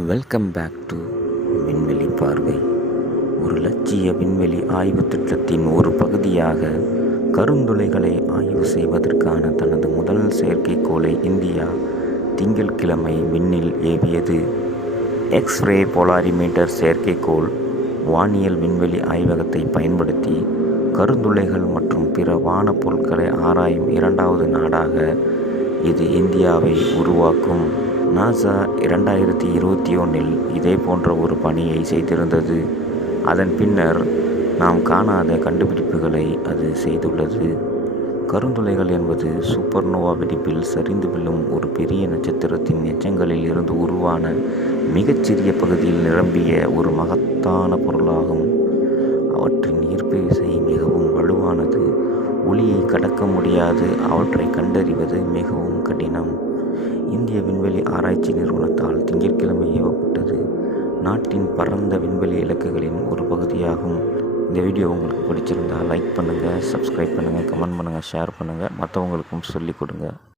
Welcome back to விண்வெளி பார்வை. ஒரு லட்சிய விண்வெளி ஆய்வு திட்டத்தின் ஒரு பகுதியாக கருந்துளைகளை ஆய்வு செய்வதற்கான தனது முதல் செயற்கைக்கோளை இந்தியா திங்கட்கிழமை விண்ணில் ஏவியது. எக்ஸ்ரே போலாரிமீட்டர் செயற்கைக்கோள் வானியல் விண்வெளி ஆய்வகத்தை பயன்படுத்தி கருந்துளைகள் மற்றும் பிற வான பொருட்களை ஆராயும் இரண்டாவது நாடாக இது இந்தியாவை உருவாக்கும். நாசா 2021இல் இதே போன்ற ஒரு பணியை செய்திருந்தது. அதன் பின்னர் நாம் காணாத கண்டுபிடிப்புகளை அது செய்துள்ளது. கருந்துளைகள் என்பது சூப்பர்னோவா வெடிப்பில் சரிந்து விழும் ஒரு பெரிய நட்சத்திரத்தின் எச்சங்களில் இருந்து உருவான மிகச்சிறிய பகுதியில் நிரம்பிய ஒரு மகத்தான பொருளாகும். அவற்றின் ஈர்ப்பு விசை மிகவும் வலுவானது. ஒளியை கடக்க முடியாது. அவற்றை கண்டறிவது மிகவும் கடினம். இந்திய விண்வெளி ஆராய்ச்சி நிறுவனத்தால் திங்கட்கிழமை ஏவப்பட்டது. நாட்டின் பரந்த விண்வெளி இலக்குகளின் ஒரு பகுதியாகும். இந்த வீடியோ உங்களுக்கு பிடிச்சிருந்தால் லைக் பண்ணுங்கள், சப்ஸ்கிரைப் பண்ணுங்கள், கமெண்ட் பண்ணுங்கள், ஷேர் பண்ணுங்கள், மற்றவங்களுக்கும் சொல்லிக் கொடுங்க.